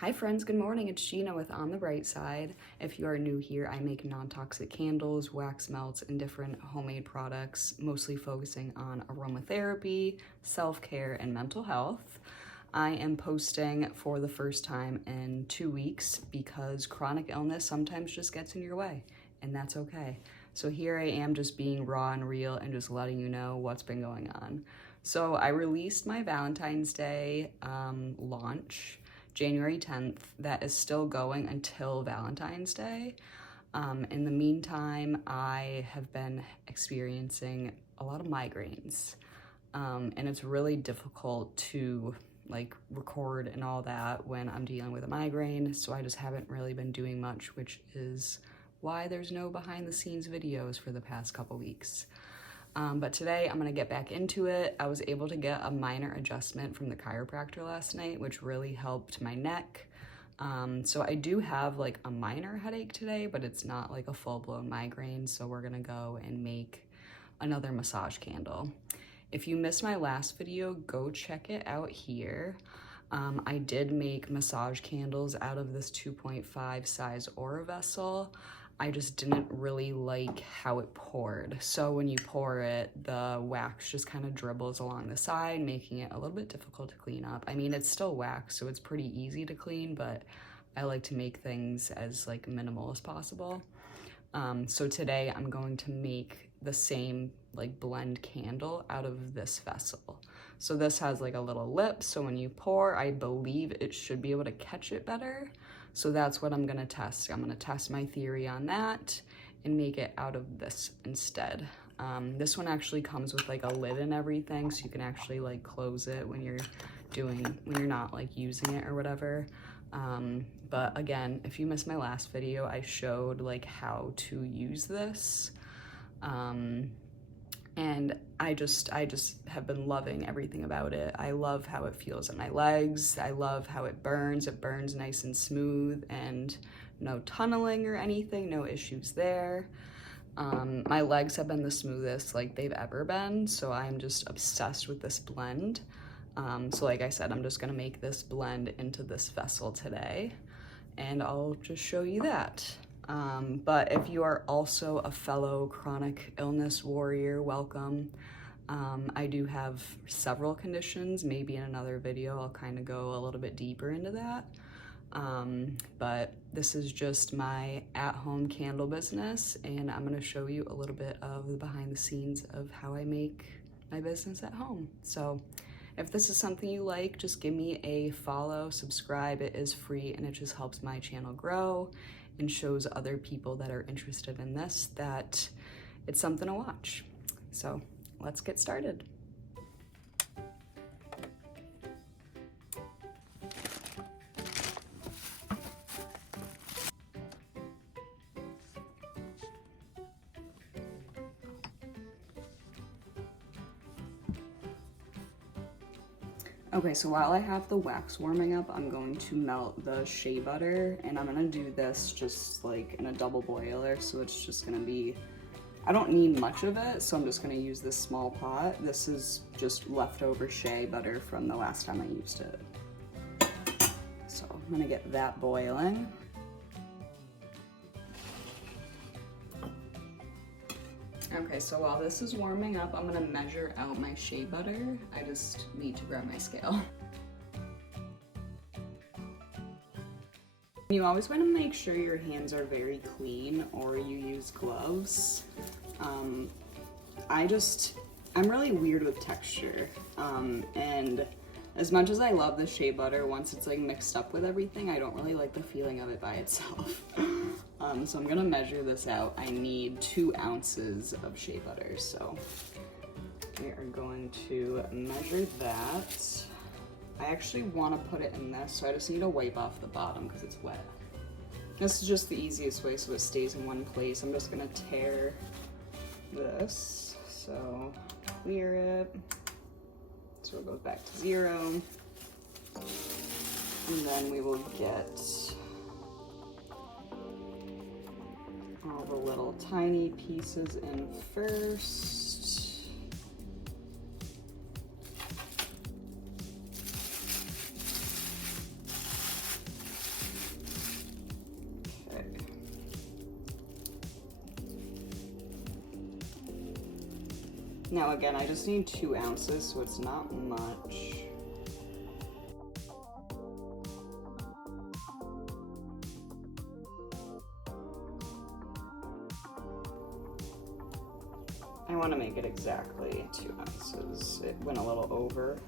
Hi friends, good morning. It's Gina with On the Bright Side. If you are new here, I make non-toxic candles, wax melts, and different homemade products, mostly focusing on aromatherapy, self-care, and mental health. I am posting for the first time in 2 weeks because chronic illness sometimes just gets in your way, and that's okay. So here I am just being raw and real and just letting you know what's been going on. So I released my Valentine's Day launch January 10th. That is still going until Valentine's Day. In the meantime, I have been experiencing a lot of migraines, and it's really difficult to record and all that when I'm dealing with a migraine, so I just haven't really been doing much, which is why there's no behind the scenes videos for the past couple weeks. But today I'm gonna get back into it. I was able to get a minor adjustment from the chiropractor last night, which really helped my neck. So I do have like a minor headache today, but it's not like a full-blown migraine. So we're gonna go and make another massage candle. If you missed my last video, go check it out here. I did make massage candles out of this 2.5 size Aura vessel. I just didn't really like how it poured. So when you pour it, the wax just kind of dribbles along the side, making it a little bit difficult to clean up. I mean, it's still wax, so it's pretty easy to clean, but I like to make things as like minimal as possible. So today I'm going to make the same like blend candle out of this vessel. So this has like a little lip, so when you pour, I believe it should be able to catch it better. So that's what I'm gonna test. I'm gonna test my theory on that and make it out of this instead. This one actually comes with like a lid and everything, so you can actually like close it when you're not like using it or whatever. But again, if you missed my last video, I showed like how to use this. And I just have been loving everything about it. I love how it feels on my legs. I love how it burns. It burns nice and smooth and no tunneling or anything, no issues there. My legs have been the smoothest like they've ever been, so I'm just obsessed with this blend. So like I said, I'm just gonna make this blend into this vessel today, and I'll just show you that. But if you are also a fellow chronic illness warrior, welcome. I do have several conditions. Maybe in another video, I'll kind of go a little bit deeper into that. But this is just my at-home candle business, and I'm gonna show you a little bit of the behind the scenes of how I make my business at home. So if this is something you like, just give me a follow, subscribe. It is free and it just helps my channel grow and shows other people that are interested in this that it's something to watch. So let's get started. Okay, so while I have the wax warming up, I'm going to melt the shea butter, and I'm gonna do this just like in a double boiler, so it's just gonna be, I don't need much of it, so I'm just gonna use this small pot. This is just leftover shea butter from the last time I used it. So I'm gonna get that boiling. Okay, so while this is warming up, I'm gonna measure out my shea butter. I just need to grab my scale. You always want to make sure your hands are very clean or you use gloves. I'm really weird with texture. And as much as I love the shea butter, once it's like mixed up with everything, I don't really like the feeling of it by itself. So I'm gonna measure this out. I need 2 ounces of shea butter, so we are going to measure that. I actually want to put it in this, so I just need to wipe off the bottom because it's wet. This is just the easiest way so it stays in one place. I'm just gonna tear this, so clear it, so it goes back to 0. And then we will get all the little tiny pieces in first. Now again, I just need 2 ounces, so it's not much. I want to make it exactly 2 ounces. It went a little over.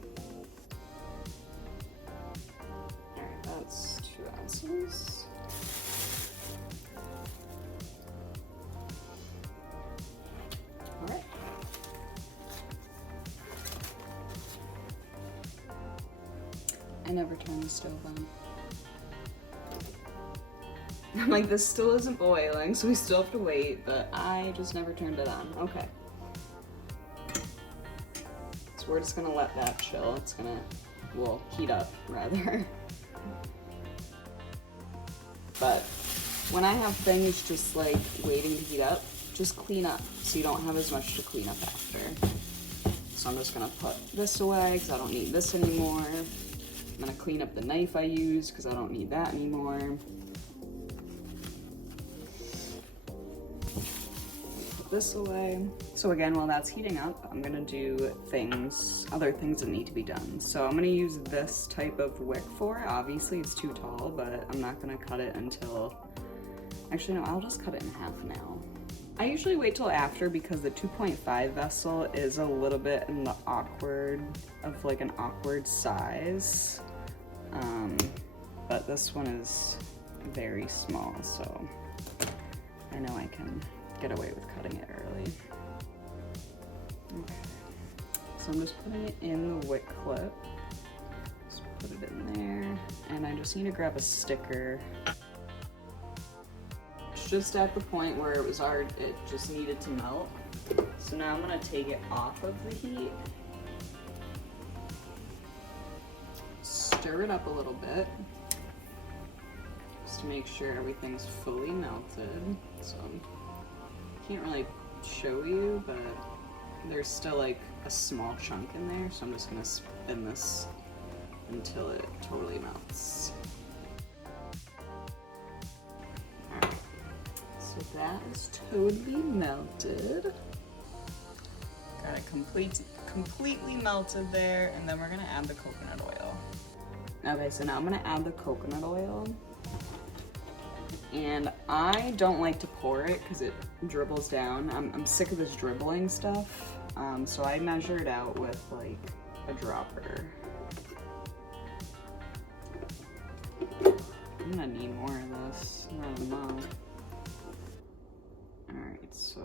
All right, that's 2 ounces. All right. I never turn the stove on. I'm like, this still isn't boiling, so we still have to wait, but I just never turned it on. Okay. So we're just gonna let that chill. It's gonna, well, heat up rather. But when I have things just like waiting to heat up, just clean up so you don't have as much to clean up after. So I'm just gonna put this away because I don't need this anymore. I'm gonna clean up the knife I use because I don't need that anymore. Put this away. So again, while that's heating up, I'm gonna do other things that need to be done. So I'm gonna use this type of wick for it. Obviously it's too tall, but I'm not gonna cut it until, actually no, I'll just cut it in half now. I usually wait till after because the 2.5 vessel is a little bit in the awkward size. But this one is very small, so I know I can get away with cutting it early. Okay. So I'm just putting it in the wick clip. Just put it in there, and I just need to grab a sticker. It's just at the point where it just needed to melt. So now I'm gonna take it off of the heat. Stir it up a little bit, just to make sure everything's fully melted. So I can't really show you, but there's still like a small chunk in there, so I'm just gonna spin this until it totally melts. Alright, so that is totally melted. Got it completely melted there, and then we're gonna add the coconut oil. Okay, so now I'm gonna add the coconut oil. And I don't like to pour it because it dribbles down. I'm sick of this dribbling stuff. So I measure it out with like a dropper. I'm gonna need more of this, more of the mouth. All right, so.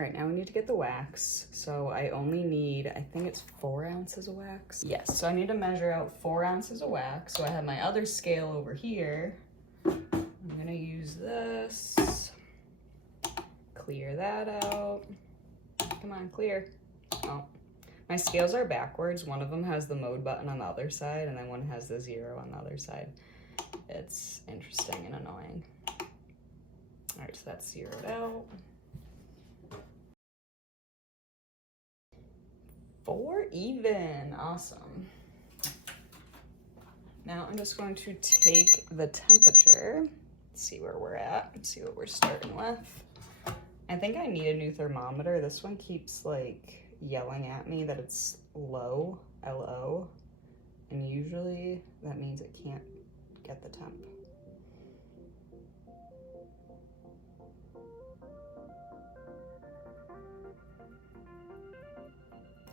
All right, now we need to get the wax. So I only need, I think it's 4 ounces of wax. Yes, so I need to measure out 4 ounces of wax. So I have my other scale over here. I'm gonna use this. Clear that out. Come on, clear. Oh, my scales are backwards. One of them has the mode button on the other side, and then one has the 0 on the other side. It's interesting and annoying. All right, so that's zeroed out. 4 even, awesome. Now I'm just going to take the temperature, see where we're at, and see what we're starting with. I think I need a new thermometer. This one keeps like yelling at me that it's low, LO, and usually that means it can't get the temp.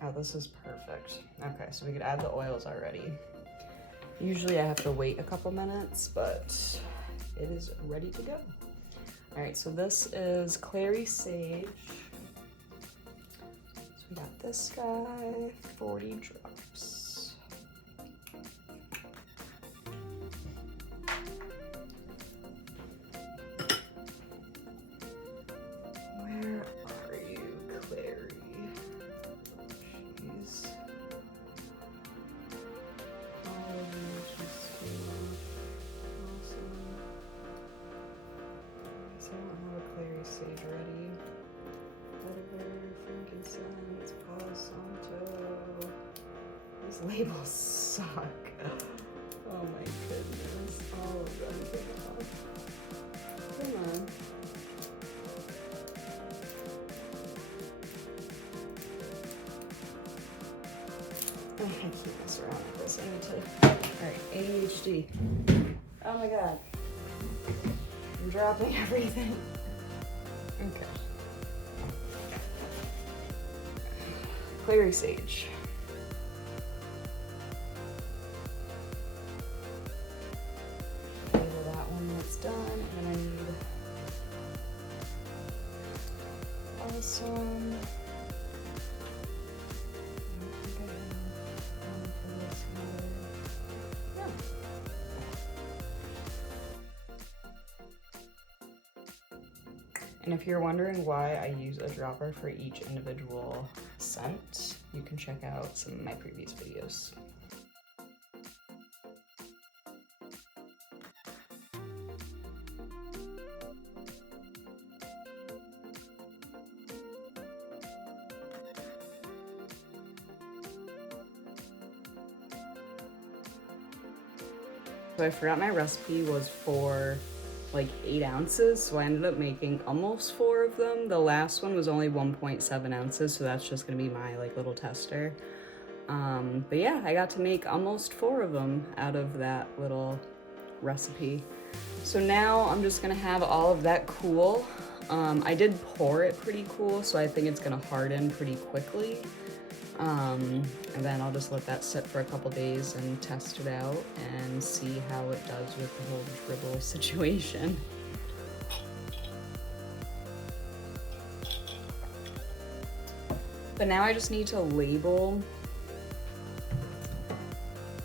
Oh, this is perfect. Okay, so we could add the oils already. Usually I have to wait a couple minutes, but it is ready to go. All right, so this is clary sage. So we got this guy, 40 drops. Where are you, Clary? Jeez. Sage ready. Vetiver, frankincense, palo santo. These labels suck. I keep messing around with this. I need to. Alright, ADHD. Oh my god. I'm dropping everything. Okay. Clary sage. Label that one that's done, and I need balsam. And if you're wondering why I use a dropper for each individual scent, you can check out some of my previous videos. So I forgot my recipe was for like 8 ounces, so I ended up making almost 4 of them. The last one was only 1.7 ounces, so that's just gonna be my like little tester. But yeah, I got to make almost 4 of them out of that little recipe. So now I'm just gonna have all of that cool. I did pour it pretty cool, so I think it's gonna harden pretty quickly. And then I'll just let that sit for a couple days and test it out and see how it does with the whole dribble situation. But now I just need to label.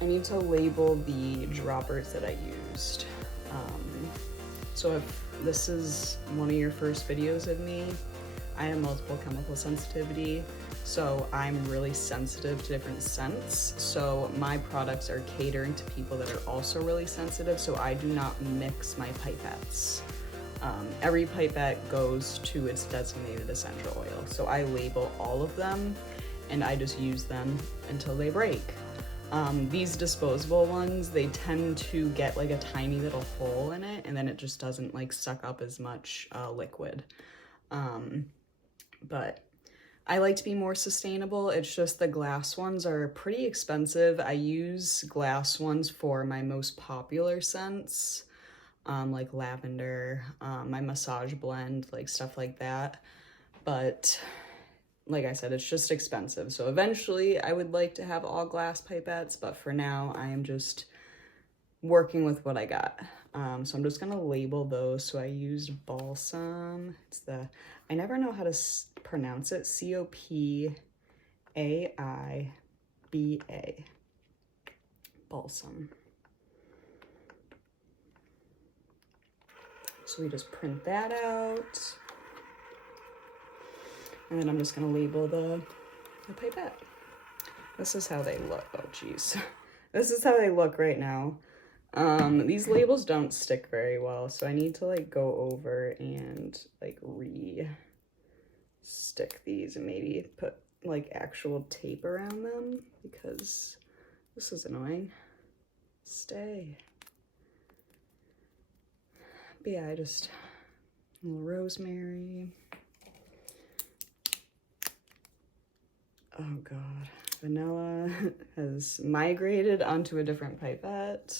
I need to label the droppers that I used. So if this is one of your first videos of me, I have multiple chemical sensitivity, so I'm really sensitive to different scents. So my products are catering to people that are also really sensitive, so I do not mix my pipettes. Every pipette goes to its designated essential oil. So I label all of them and I just use them until they break. These disposable ones, they tend to get like a tiny little hole in it and then it just doesn't like suck up as much liquid. But I like to be more sustainable. It's just the glass ones are pretty expensive. I use glass ones for my most popular scents, like lavender, my massage blend, like stuff like that. But like I said, it's just expensive. So eventually I would like to have all glass pipettes, but for now I am just working with what I got. So I'm just gonna label those. So I used balsam. It's I never know how to pronounce it. C-O-P-A-I-B-A. Balsam. So we just print that out. And then I'm just gonna label the pipette. This is how they look. Oh geez. This is how they look right now. These labels don't stick very well, so I need to like go over and like stick these and maybe put like actual tape around them because this is annoying. Stay. But yeah, a little rosemary. Oh god, vanilla has migrated onto a different pipette.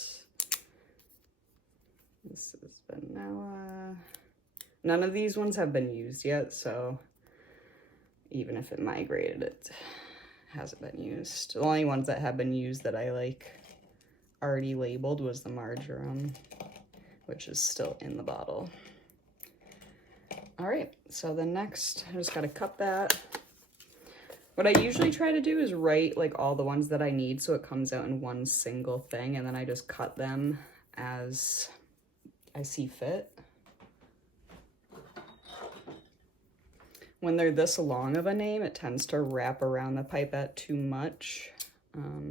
This is vanilla. None of these ones have been used yet, so even if it migrated, it hasn't been used. The only ones that have been used that I like already labeled was the marjoram, which is still in the bottle. All right, so the next, I just gotta cut that. What I usually try to do is write like all the ones that I need so it comes out in one single thing, and then I just cut them as I see fit. When they're this long of a name, it tends to wrap around the pipette too much.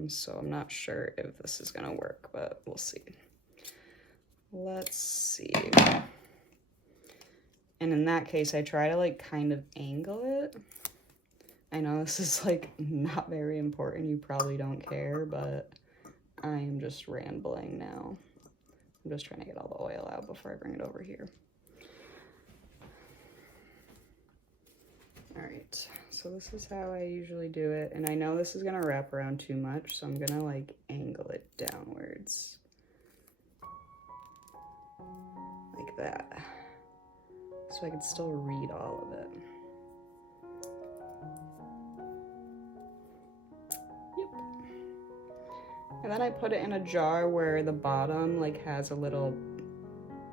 So I'm not sure if this is gonna work, but we'll see. Let's see. And in that case, I try to like kind of angle it. I know this is like not very important. You probably don't care, but I'm just rambling now. I'm just trying to get all the oil out before I bring it over here. All right, so this is how I usually do it. And I know this is gonna wrap around too much, so I'm gonna like angle it downwards. Like that. So I can still read all of it. Yep. And then I put it in a jar where the bottom like has a little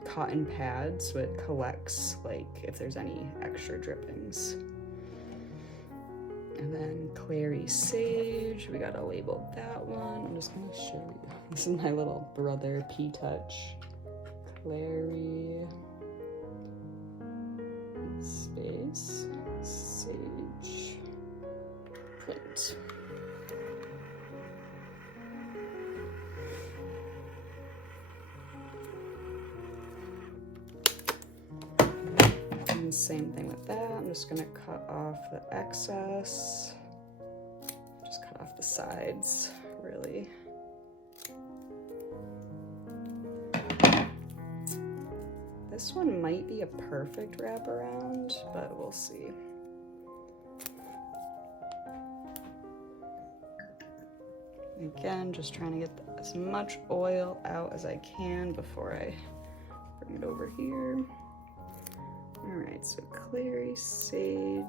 cotton pad so it collects like if there's any extra drippings. And then clary sage, we gotta label that one. I'm just gonna show you. This is my little brother P-Touch. Clary space sage print. And same thing with that. I'm just gonna cut off the excess. Just cut off the sides, really. This one might be a perfect wraparound, but we'll see. Again, just trying to get as much oil out as I can before I bring it over here. All right, so clary sage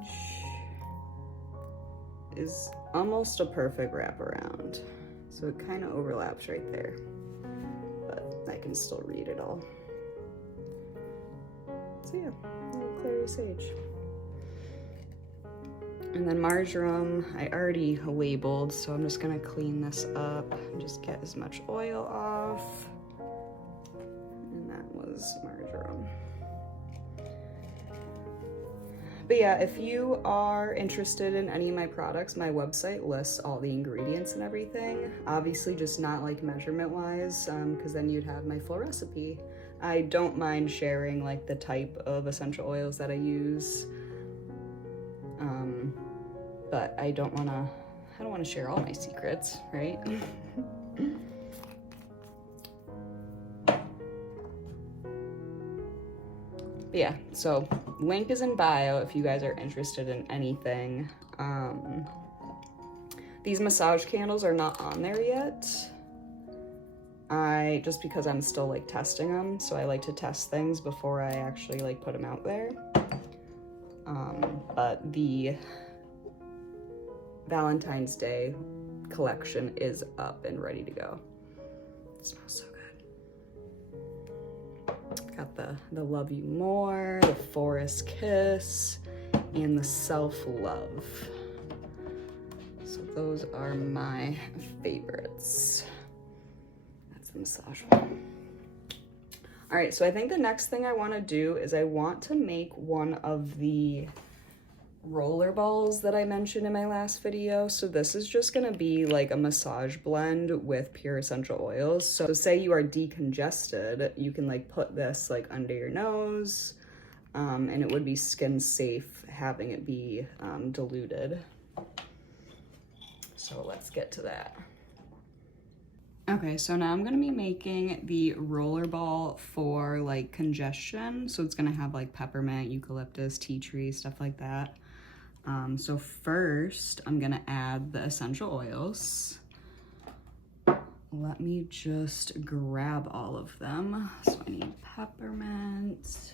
is almost a perfect wraparound. So it kind of overlaps right there, but I can still read it all. So yeah, a little clary sage. And then marjoram, I already labeled, so I'm just gonna clean this up and just get as much oil off. And that was marjoram. But yeah, if you are interested in any of my products, my website lists all the ingredients and everything. Obviously just not like measurement wise, because then you'd have my full recipe. I don't mind sharing like the type of essential oils that I use. But I don't wanna share all my secrets, right? Yeah, so link is in bio if you guys are interested in anything. These massage candles are not on there yet. Just because I'm still like testing them, so I like to test things before I actually like put them out there. But the Valentine's Day collection is up and ready to go. It smells so good. Got the Love You More, the Forest Kiss, and the Self-Love. So those are my favorites. That's the massage one. All right, so I think the next thing I want to do is I want to make one of the roller balls that I mentioned in my last video. So this is just gonna be like a massage blend with pure essential oils. So say you are decongested, you can like put this like under your nose, and it would be skin safe having it be diluted. So let's get to that. Okay, so now I'm gonna be making the roller ball for like congestion. So it's gonna have like peppermint, eucalyptus, tea tree, stuff like that. So first I'm gonna add the essential oils. Let me just grab all of them. So I need peppermint.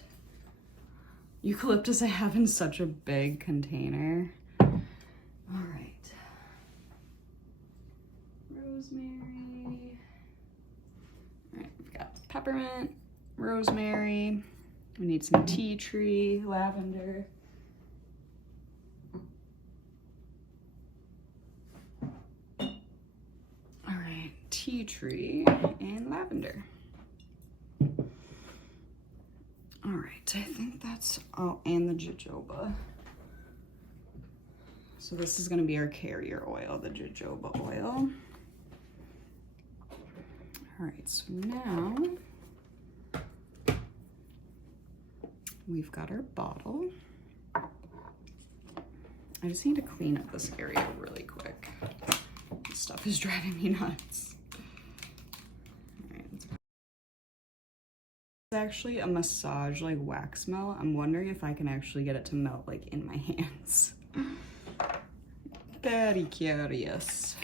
Eucalyptus I have in such a big container. All right. Rosemary. All right, we've got peppermint, rosemary. We need some tea tree, lavender. All right, tea tree and lavender. All right, I think that's, oh, and the jojoba. So this is gonna be our carrier oil, the jojoba oil. All right, so now we've got our bottle. I just need to clean up this area really quick. This stuff is driving me nuts. All right, it's actually a massage like wax melt. I'm wondering if I can actually get it to melt like in my hands. very curious.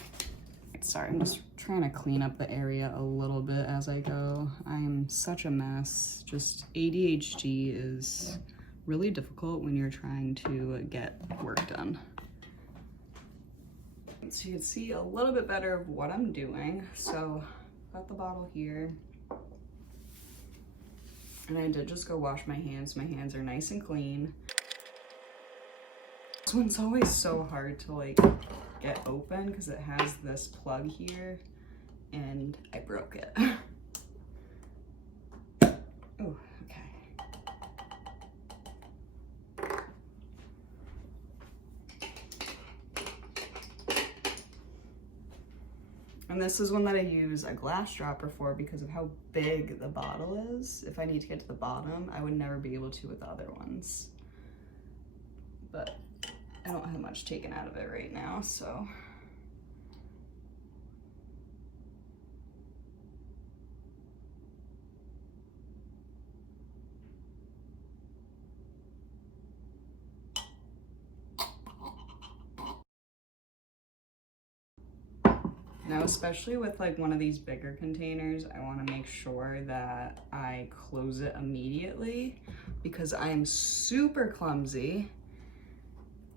Sorry, I'm just trying to clean up the area a little bit as I go. I'm such a mess. Just ADHD is really difficult when you're trying to get work done. So you can see a little bit better of what I'm doing. So got the bottle here. And I did just go wash my hands. My hands are nice and clean. This one's always so hard to like get open because it has this plug here and I broke it. Oh, okay. And this is one that I use a glass dropper for because of how big the bottle is. If I need to get to the bottom, I would never be able to with the other ones. But I don't have much taken out of it right now, so. Now, especially with like one of these bigger containers, I want to make sure that I close it immediately because I am super clumsy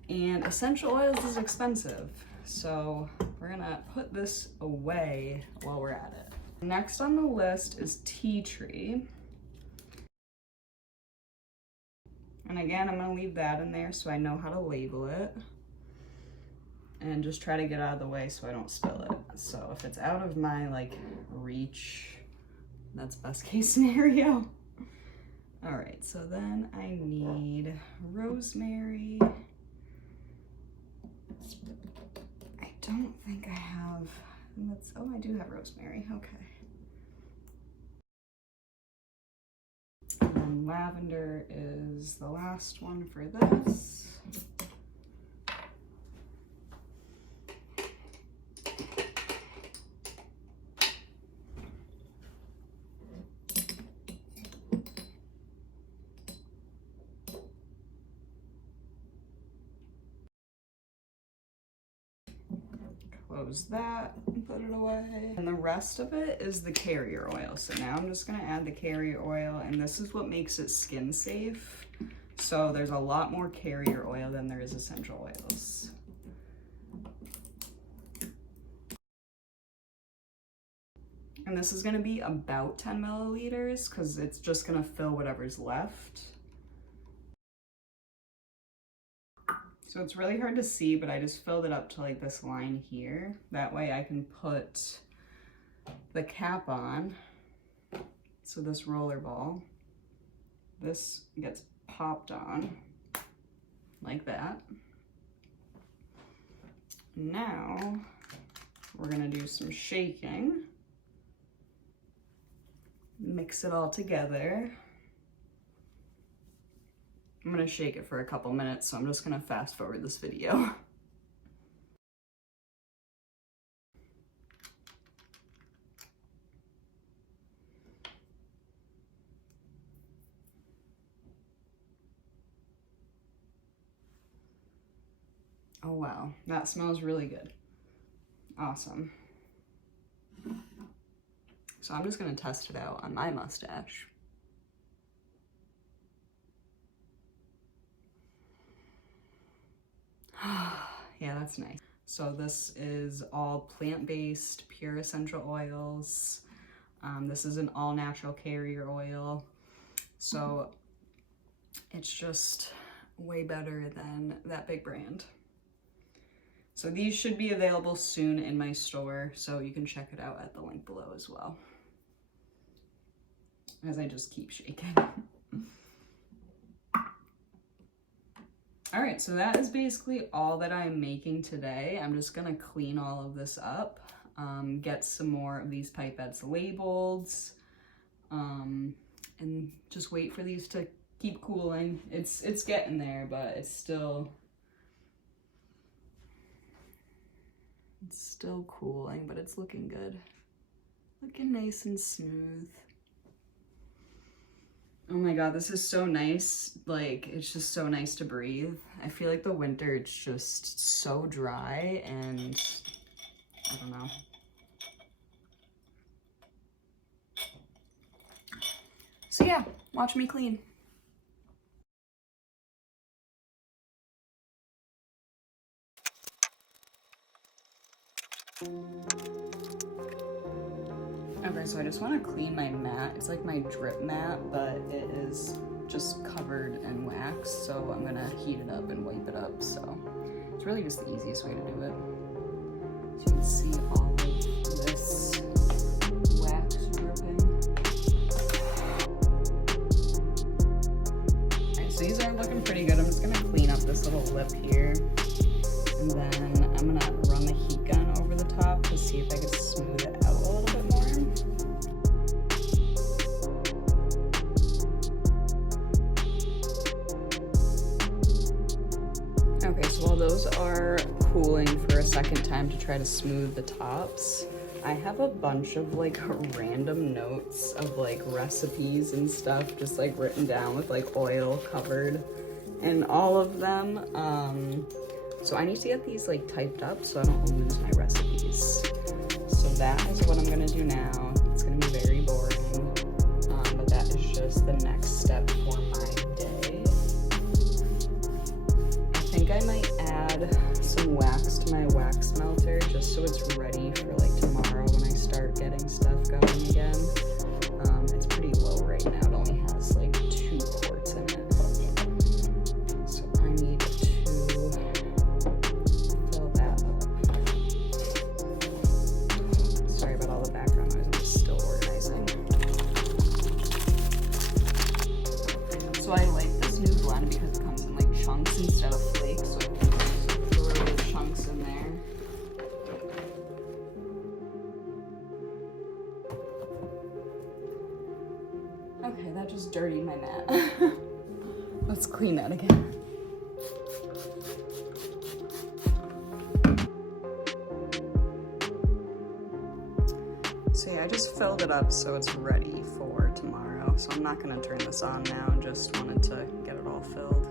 and essential oils is expensive. So we're gonna put this away while we're at it. Next on the list is tea tree. And again, I'm gonna leave that in there so I know how to label it. And just try to get out of the way so I don't spill it. So if it's out of my like reach, that's best case scenario. All right, so then I need rosemary. I don't think I have, oh, I do have rosemary, okay. And then lavender is the last one for this. Close that and put it away. And the rest of it is the carrier oil. So now I'm just gonna add the carrier oil, and this is what makes it skin safe. So there's a lot more carrier oil than there is essential oils. And this is gonna be about 10 milliliters because it's just gonna fill whatever's left. So it's really hard to see, but I just filled it up to like this line here. That way I can put the cap on. So this roller ball, this gets popped on like that. Now we're gonna do some shaking. Mix it all together. I'm gonna shake it for a couple minutes, so I'm just gonna fast forward this video. Oh wow, that smells really good. Awesome. So I'm just gonna test it out on my mustache. Yeah, that's nice. So this is all plant-based, pure essential oils. This is an all-natural carrier oil. So it's just way better than that big brand. So these should be available soon in my store, so you can check it out at the link below as well. As I just keep shaking. All right, so that is basically all that I'm making today. I'm just gonna clean all of this up, get some more of these pipettes labeled, and just wait for these to keep cooling. It's getting there, but it's still cooling, but it's looking good. Looking nice and smooth. Oh my god, this is so nice. Like, it's just so nice to breathe. I feel like the winter, it's just so dry and I don't know. So yeah, watch me clean. Okay, so I just want to clean my mat. It's like my drip mat, but it is just covered in wax, so I'm gonna heat it up and wipe it up. So it's really just the easiest way to do it. So you can see all of this wax dripping. Alright, so these are looking pretty good. I'm just gonna clean up this little lip here, and then I'm gonna run the heat gun over the top to see if I can smooth it out a little bit more. Okay, so while those are cooling for a second time to try to smooth the tops, I have a bunch of like random notes of like recipes and stuff just like written down with like oil covered in all of them. So I need to get these like typed up so I don't lose my recipes. So that is what I'm gonna do now. It's gonna be very boring, but that is just the next step for my day. I think I might add some wax to my wax melter just so it's ready for like tomorrow when I start getting stuff going again. It's pretty low right now. It only has like 2 quarts in it. So I need to fill that up. Sorry about all the background noise. I'm just still organizing. So I like this new blend because it comes in like chunks instead of flakes, so I can just throw the chunks in there. Okay, that just dirtied my mat. Let's clean that again. So yeah, I just filled it up so it's ready for tomorrow. So I'm not gonna turn this on now, just wanted to get it all filled.